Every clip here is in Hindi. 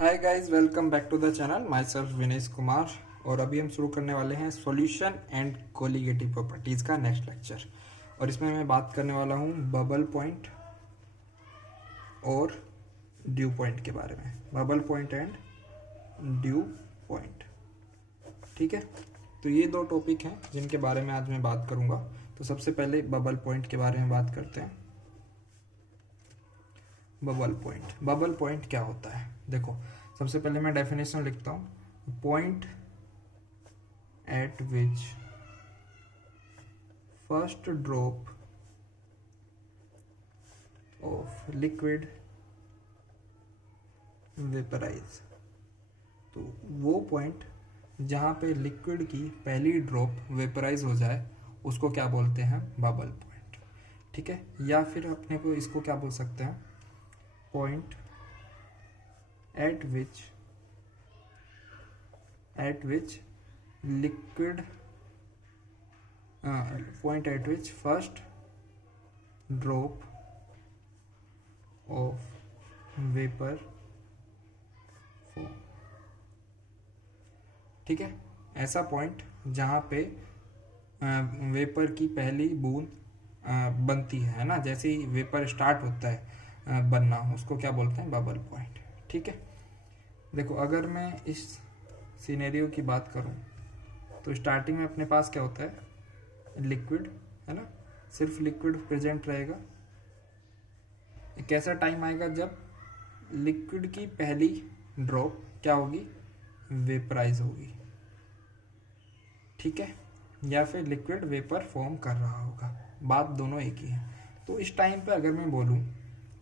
Hi guys, welcome back to the channel. Myself Vinesh Kumar. और अभी हम शुरू करने वाले हैं सॉल्यूशन एंड कोलिगेटिव प्रॉपर्टीज़ का नेक्स्ट लेक्चर। और इसमें मैं बात करने वाला हूँ बबल पॉइंट और ड्यू पॉइंट के बारे में। Bubble point and dew point, ठीक है। तो ये दो टॉपिक हैं जिनके बारे में आज मैं बात करूँगा। तो सबसे पहले बबल पॉइंट के बारे में बात करते हैं। बबल पॉइंट क्या होता है? देखो, सबसे पहले मैं डेफिनेशन लिखता हूँ। Point at which first drop of liquid vaporise. तो वो पॉइंट जहाँ पे लिक्विड की पहली ड्रॉप वेपराइज हो जाए उसको क्या बोलते हैं? बबल पॉइंट, ठीक है। या फिर अपने को इसको क्या बोल सकते हैं? point at which liquid point at which first drop of vapor form, ठीक है। ऐसा पॉइंट जहाँ पे वेपर की पहली बूंद बनती है ना, जैसे ही वेपर स्टार्ट होता है बनना, उसको क्या बोलते हैं? बबल पॉइंट, ठीक है। देखो, अगर मैं इस सिनेरियो की बात करूं तो स्टार्टिंग में अपने पास क्या होता है? लिक्विड, है ना। सिर्फ लिक्विड प्रेजेंट रहेगा। एक ऐसा टाइम आएगा जब लिक्विड की पहली ड्रॉप क्या होगी? वेपराइज होगी, ठीक है। या फिर लिक्विड वेपर फॉर्म कर रहा होगा, बात दोनों एक ही है। तो इस टाइम पे अगर मैं बोलूं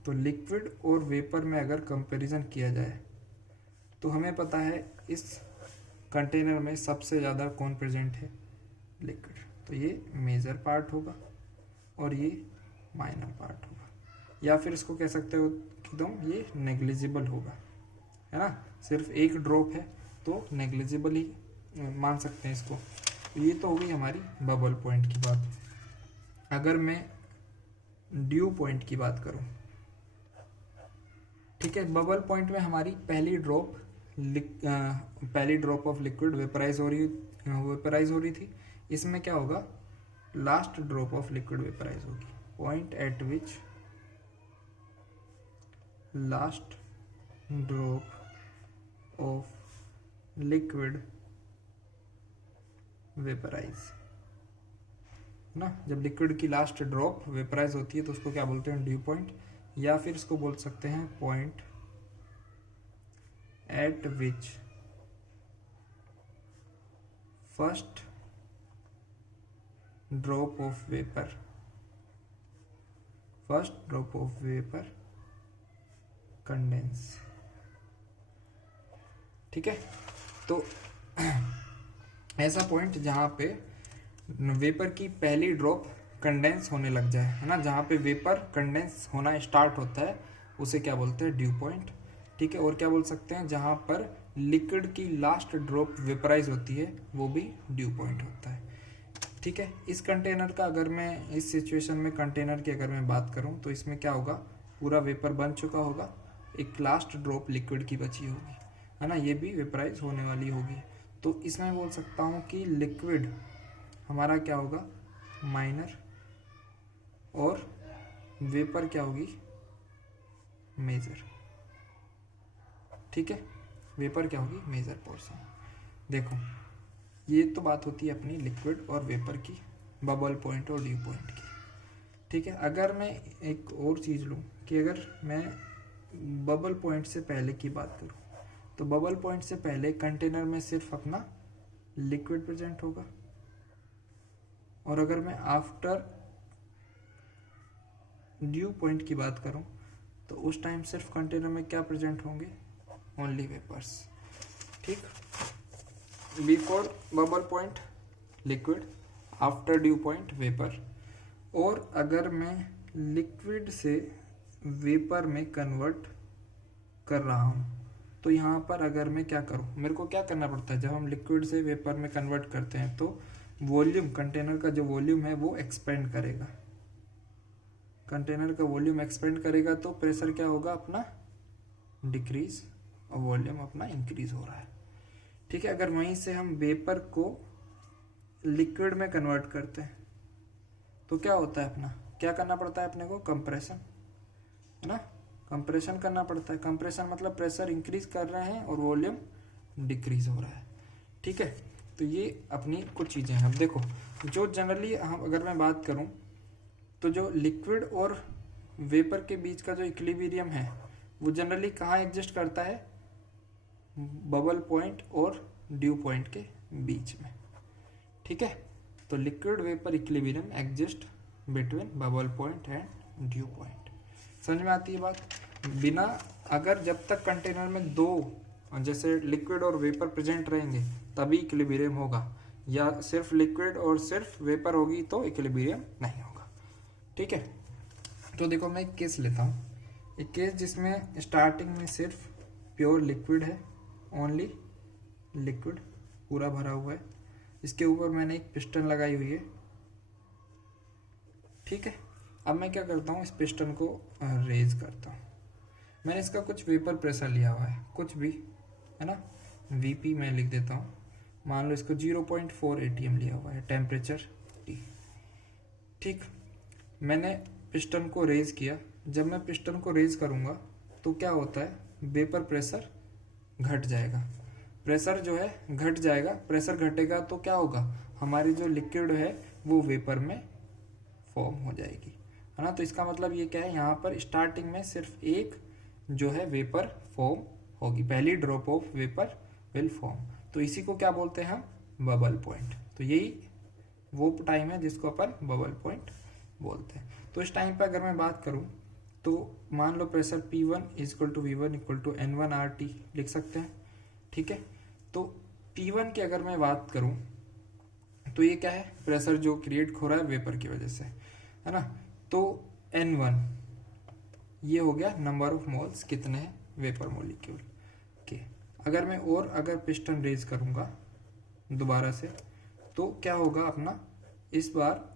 तो लिक्विड और वेपर में अगर कंपैरिजन किया जाए तो हमें पता है इस कंटेनर में सबसे ज़्यादा कौन प्रेजेंट है? लिक्विड। तो ये मेजर पार्ट होगा और ये माइनर पार्ट होगा। या फिर इसको कह सकते हो कि तुम ये नेग्लिजिबल होगा, है ना। सिर्फ एक ड्रॉप है तो नेग्लिजिबल ही मान सकते हैं इसको। तो ये तो हो गई हमारी बबल पॉइंट की बात। अगर मैं ड्यू पॉइंट की बात करूं, ठीक है। बबल पॉइंट में हमारी पहली ड्रॉप ऑफ लिक्विड वेपराइज हो रही थी। इसमें क्या होगा? Last drop of liquid vaporise होगी। Point at which last drop of liquid vaporise ना, जब लिक्विड की लास्ट ड्रॉप वेपराइज होती है तो उसको क्या बोलते हैं? Due point. या फिर इसको बोल सकते हैं point at which first drop of vapour condense, ठीक है। तो ऐसा पॉइंट जहां पे वेपर की पहली ड्रॉप कंडेंस होने लग जाए, है ना, जहाँ पे वेपर कंडेंस होना स्टार्ट होता है उसे क्या बोलते हैं? ड्यू पॉइंट, ठीक है। और क्या बोल सकते हैं? जहाँ पर लिक्विड की लास्ट ड्रॉप वेपराइज होती है वो भी ड्यू पॉइंट होता है, ठीक है। इस कंटेनर का अगर मैं इस सिचुएशन में कंटेनर की अगर मैं बात करूँ तो इसमें क्या होगा? पूरा वेपर बन चुका होगा, एक लास्ट ड्रॉप लिक्विड की बची होगी, है ना, ये भी वेपराइज होने वाली होगी। तो इसमें बोल सकता हूँ कि लिक्विड हमारा क्या होगा? माइनर, और वेपर क्या होगी? मेजर, ठीक है। वेपर क्या होगी? Major portion. देखो, ये तो बात होती है अपनी लिक्विड और वेपर की, बबल पॉइंट और ड्यू पॉइंट की, ठीक है। अगर मैं एक और चीज़ लूँ कि अगर मैं बबल पॉइंट से पहले की बात करूँ तो बबल पॉइंट से पहले कंटेनर में सिर्फ अपना लिक्विड प्रेजेंट होगा। और अगर मैं आफ्टर ड्यू पॉइंट की बात करूं तो उस टाइम सिर्फ कंटेनर में क्या प्रेजेंट होंगे? ओनली वेपर्स, ठीक। Before bubble point liquid, after due point vapour. और अगर मैं लिक्विड से वेपर में कन्वर्ट कर रहा हूं तो यहाँ पर अगर मैं क्या करूं, मेरे को क्या करना पड़ता है? जब हम लिक्विड से वेपर में कन्वर्ट करते हैं तो वॉल्यूम, कंटेनर का जो वॉल्यूम है वो एक्सपेंड करेगा। कंटेनर का वॉल्यूम एक्सपेंड करेगा तो प्रेशर क्या होगा? अपना डिक्रीज और वॉल्यूम अपना इंक्रीज हो रहा है। ठीक है, अगर वहीं से हम वेपर को लिक्विड में कन्वर्ट करते हैं तो क्या होता है, अपना क्या करना पड़ता है अपने को, कंप्रेशन, है ना, कंप्रेशन करना पड़ता है। कंप्रेशन मतलब प्रेशर इंक्रीज कर रहे हैं और वॉल्यूम डिक्रीज हो रहा है। ठीक है, तो ये अपनी कुछ चीज़ें हैं। अब देखो, जो जनरली हम अगर मैं बात करूं तो जो लिक्विड और वेपर के बीच का जो इक्विलिब्रियम है वो जनरली कहाँ एग्जिस्ट करता है, बबल पॉइंट और ड्यू पॉइंट के बीच में। ठीक है, तो liquid vapour equilibrium exist between bubble point and dew point. समझ में आती है बात? बिना अगर जब तक कंटेनर में दो जैसे लिक्विड और वेपर प्रेजेंट रहेंगे तभी इक्विलिब्रियम होगा, या सिर्फ लिक्विड और सिर्फ वेपर होगी तो इक्विलिब्रियम नहीं होगा। ठीक है, तो देखो मैं एक केस लेता हूँ, एक केस जिसमें स्टार्टिंग में सिर्फ प्योर लिक्विड है, ओनली लिक्विड पूरा भरा हुआ है, इसके ऊपर मैंने एक पिस्टन लगाई हुई है। ठीक है, अब मैं क्या करता हूँ, इस पिस्टन को रेज करता हूँ। मैंने इसका कुछ वेपर प्रेशर लिया हुआ है, कुछ भी, है ना, वीपी मैं लिख देता हूँ, मान लो इसको 0.4 ATM लिया हुआ है, टेम्परेचर T। ठीक, मैंने पिस्टन को रेज किया। जब मैं पिस्टन को रेज करूँगा तो क्या होता है, वेपर प्रेशर घट जाएगा, प्रेशर जो है घट जाएगा। प्रेशर घटेगा तो क्या होगा, हमारी जो लिक्विड है वो वेपर में फॉर्म हो जाएगी, है ना। तो इसका मतलब ये क्या है, यहाँ पर स्टार्टिंग में सिर्फ एक जो है वेपर फॉर्म होगी, पहली drop of vapour will form. तो इसी को क्या बोलते हैं हम, बबल पॉइंट। तो यही वो टाइम है जिसको अपन बबल पॉइंट बोलते हैं। तो इस टाइम पे अगर मैं बात करूं तो मान लो pressure P1 equal to V1 equal to N1 RT लिख सकते हैं। ठीक है, तो P1 की अगर मैं बात करूं तो ये क्या है, प्रेशर जो क्रिएट हो रहा है वेपर की वजह से, है ना। तो N1 ये हो गया नंबर ऑफ मोल्स कितने हैं वेपर मॉलिक्यूल के। अगर मैं और अगर पिस्टन रेज करूंगा दोबारा से तो क्या होगा अपना, इस बार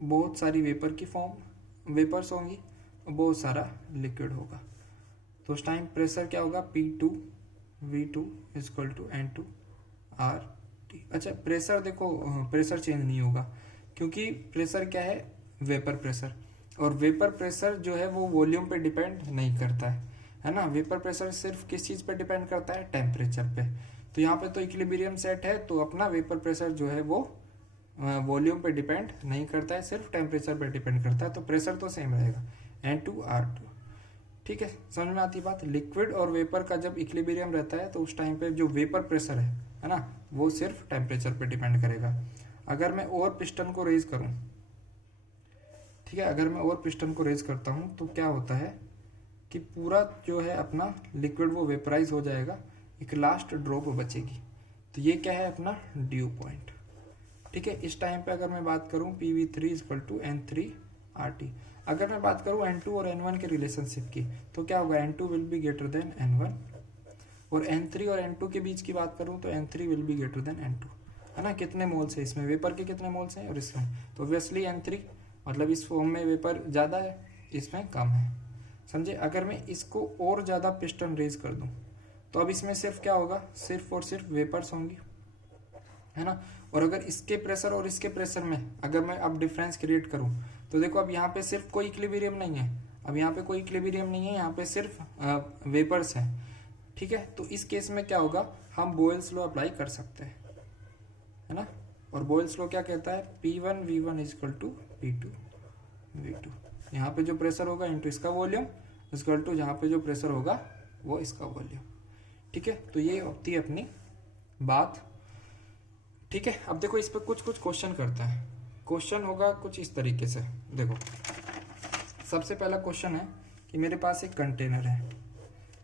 बहुत सारी वेपर की फॉर्म वेपर्स होंगी और बहुत सारा लिक्विड होगा। तो उस टाइम प्रेशर क्या होगा, P2 V2 equal to N2 RT। अच्छा, प्रेशर देखो, प्रेशर चेंज नहीं होगा क्योंकि प्रेशर क्या है, वेपर प्रेशर, और वेपर प्रेशर जो है वो वॉल्यूम पे डिपेंड नहीं करता है ना। वेपर प्रेशर सिर्फ किस चीज़ पे डिपेंड करता है, टेम्परेचर पे। तो यहाँ पे तो इक्विलिब्रियम सेट है, तो अपना वेपर प्रेशर जो है वो वॉल्यूम पे डिपेंड नहीं करता है, सिर्फ टेम्परेचर पे डिपेंड करता है। तो प्रेशर तो सेम रहेगा, N2 R2। ठीक है, समझ में आती बात। लिक्विड और वेपर का जब इक्विलिब्रियम रहता है तो उस टाइम पे जो वेपर प्रेशर है ना, वो सिर्फ टेम्परेचर पे डिपेंड करेगा। अगर मैं और पिस्टन को रेज करूँ, ठीक है, अगर मैं और पिस्टन को रेज करता हूँ तो क्या होता है कि पूरा जो है अपना लिक्विड वो वेपराइज हो जाएगा, एक लास्ट ड्रॉप बचेगी। तो ये क्या है अपना ड्यू पॉइंट। ठीक है, इस टाइम पे अगर मैं बात करूं PV3 equal to N3 RT। अगर मैं बात करूं N2 और N1 के रिलेशनशिप की तो क्या होगा, N2 will be greater than N1, और N3 और N2 के बीच की बात करूं तो N3 will be greater than N2, है ना। कितने मोल्स है इसमें, वेपर के कितने मोल्स हैं और इसमें, तो ऑब्वियसली N3 मतलब इस फॉर्म में वेपर ज़्यादा है, इसमें कम है, समझे। अगर मैं इसको और ज़्यादा पिस्टन रेज कर दूँ तो अब इसमें सिर्फ क्या होगा, सिर्फ और सिर्फ वेपर्स होंगी, है ना। और अगर इसके प्रेशर और इसके प्रेशर में अगर मैं अब डिफरेंस क्रिएट करूं तो देखो अब यहाँ पे सिर्फ कोई इक्विलिब्रियम नहीं है, अब यहाँ पे कोई इक्विलिब्रियम नहीं है, यहाँ पे सिर्फ वेपर्स हैं। ठीक है, तो इस केस में क्या होगा, हम बॉयल्स लॉ अप्लाई कर सकते हैं, है ना। और बॉयल्स लॉ क्या कहता है, P1 V1 equal to P2 V2। यहाँ पे जो प्रेशर होगा इंटू इसका वॉल्यूम इक्वल टू जहाँ पे जो प्रेशर होगा वो इसका वॉल्यूम। ठीक है, तो ये होती है अपनी बात। ठीक है, अब देखो इस पर कुछ कुछ क्वेश्चन करते हैं। क्वेश्चन होगा कुछ इस तरीके से, देखो सबसे पहला क्वेश्चन है कि मेरे पास एक कंटेनर है,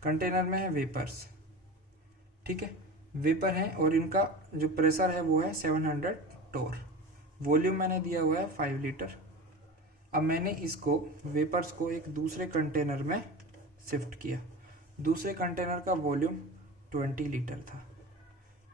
कंटेनर में है वेपर्स। ठीक है, वेपर है और इनका जो प्रेशर है वो है 700 टोर, वॉल्यूम मैंने दिया हुआ है 5 लीटर। अब मैंने इसको वेपर्स को एक दूसरे कंटेनर में शिफ्ट किया, दूसरे कंटेनर का वॉल्यूम 20 लीटर था।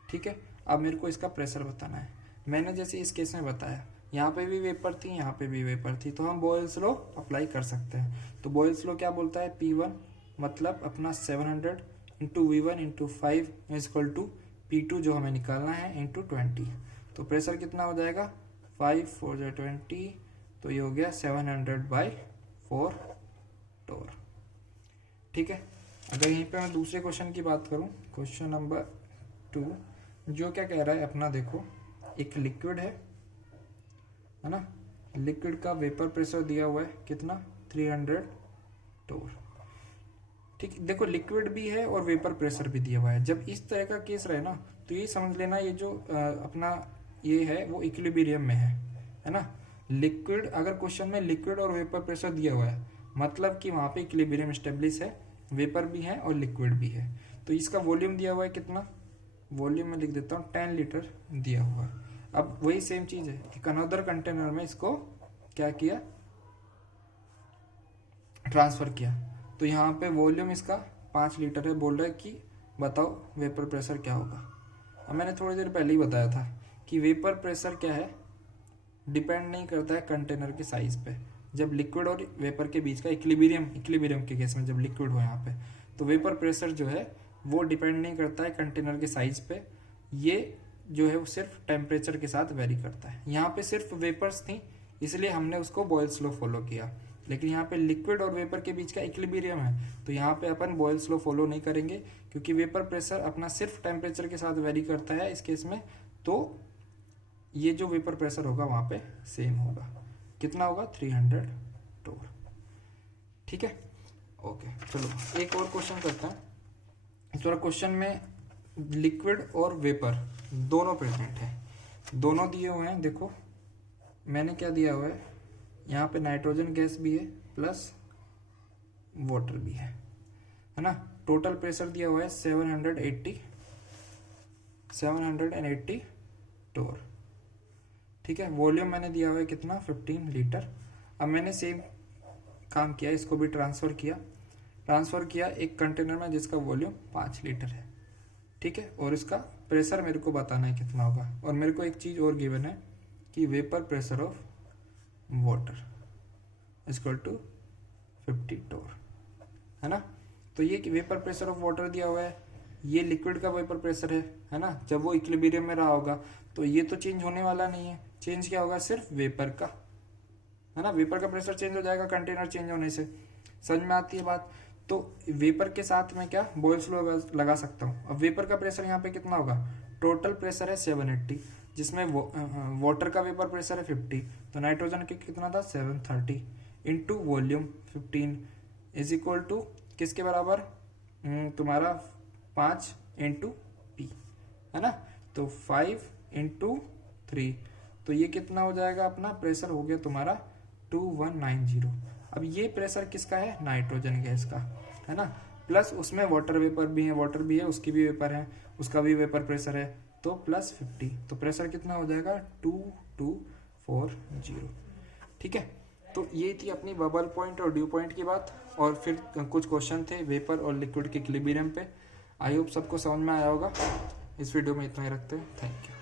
ठीक है, अब मेरे को इसका प्रेशर बताना है। मैंने जैसे इस केस में बताया, यहाँ पे भी वेपर थी, यहाँ पे भी वेपर थी, तो हम बॉयल्स लॉ अप्लाई कर सकते हैं। तो बॉयल्स लॉ क्या बोलता है, P1 मतलब अपना 700 into V1 into 5 is equal to P2 जो हमें निकालना है इंटू 20। तो प्रेशर कितना हो जाएगा 5 4 20, तो ये हो गया 700/4 टोर। ठीक है। अगर यहीं पे मैं दूसरे क्वेश्चन की बात करूं, क्वेश्चन नंबर 2, जो क्या कह रहा है अपना, देखो एक लिक्विड है ना, लिक्विड का वेपर प्रेशर दिया हुआ है कितना 300 टोर। ठीक, देखो लिक्विड भी है और वेपर प्रेशर भी दिया हुआ है। जब इस तरह का केस रहे ना तो ये समझ लेना ये जो अपना ये है वो इक्विलिब्रियम में है ना। लिक्विड, अगर क्वेश्चन में लिक्विड और वेपर प्रेशर दिया हुआ है मतलब कि वहाँ पे इक्विलिब्रियम स्टेब्लिश है, वेपर भी है और लिक्विड भी है। तो इसका वॉल्यूम दिया हुआ है कितना, वॉल्यूम में लिख देता हूँ 10 लीटर दिया हुआ है। अब वही सेम चीज है, एक अनदर कंटेनर में इसको क्या किया, ट्रांसफर किया। तो यहाँ पे वॉल्यूम इसका 5 लीटर है, बोल रहा है कि बताओ वेपर प्रेशर क्या होगा। अब मैंने थोड़ी देर पहले ही बताया था कि वेपर प्रेशर क्या है, डिपेंड नहीं करता है कंटेनर के साइज पे। जब लिक्विड और वेपर के बीच का इक्विलिब्रियम के केस में जब लिक्विड हो यहाँ पे, तो वेपर प्रेशर जो है वो डिपेंड नहीं करता है कंटेनर के साइज पे, ये जो है वो सिर्फ टेम्परेचर के साथ वेरी करता है। यहाँ पे सिर्फ वेपर्स थी इसलिए हमने उसको बॉयल्स लॉ फॉलो किया, लेकिन यहाँ पे लिक्विड और वेपर के बीच का इक्विलिब्रियम है तो यहाँ पे अपन बॉयल्स लॉ फॉलो नहीं करेंगे, क्योंकि वेपर प्रेशर अपना सिर्फ टेम्परेचर के साथ वेरी करता है इस केस में। तो ये जो वेपर प्रेशर होगा वहाँ पे सेम होगा, कितना होगा 300 टोर। ठीक है, ओके। चलो एक और क्वेश्चन करते हैं। इस बार क्वेश्चन में लिक्विड और वेपर दोनों प्रेजेंट है, दोनों दिए हुए हैं। देखो मैंने क्या दिया हुआ है, यहाँ पे नाइट्रोजन गैस भी है प्लस वाटर भी है ना। टोटल प्रेशर दिया हुआ है 780 टोर। ठीक है, वॉल्यूम मैंने दिया हुआ है कितना 15 लीटर। अब मैंने सेम काम किया, इसको भी ट्रांसफ़र किया एक कंटेनर में जिसका वॉल्यूम 5 लीटर है। ठीक है, और इसका प्रेशर मेरे को बताना है कितना होगा। और मेरे को एक चीज़ और गिवन है कि vapour pressure of water equal to 50 torr, है ना। तो ये वेपर प्रेशर ऑफ वाटर दिया हुआ है, ये लिक्विड का वेपर प्रेशर है ना। जब वो इक्विलिब्रियम में रहा होगा तो ये तो चेंज होने वाला नहीं है, चेंज क्या होगा सिर्फ वेपर का, है ना। वेपर का प्रेशर चेंज हो जाएगा कंटेनर चेंज होने से, समझ में आती है बात। तो वेपर के साथ में क्या बॉयल्स लॉ लगा सकता हूँ। अब वेपर का प्रेशर यहाँ पे कितना होगा, टोटल प्रेशर है 780, जिसमें वाटर का वेपर प्रेशर है 50, तो नाइट्रोजन के कितना था 730 into volume 15 is equal to किसके बराबर, तुम्हारा 5 इंटू पी, है ना। तो 5 इंटू 3, तो ये कितना हो जाएगा, अपना प्रेशर हो गया तुम्हारा 2190। अब ये प्रेशर किसका है, नाइट्रोजन गैस का, है ना। प्लस उसमें वाटर भी है, उसकी भी वेपर है, उसका भी वेपर प्रेशर है, तो प्लस 50, तो प्रेशर कितना हो जाएगा 2240। ठीक है, तो ये थी अपनी बबल पॉइंट और ड्यू पॉइंट की बात। और फिर कुछ क्वेश्चन थे वेपर और लिक्विड के इक्विलिब्रियम पे। आई होप सबको समझ में आया होगा। इस वीडियो में इतना ही रखते हैं, थैंक यू।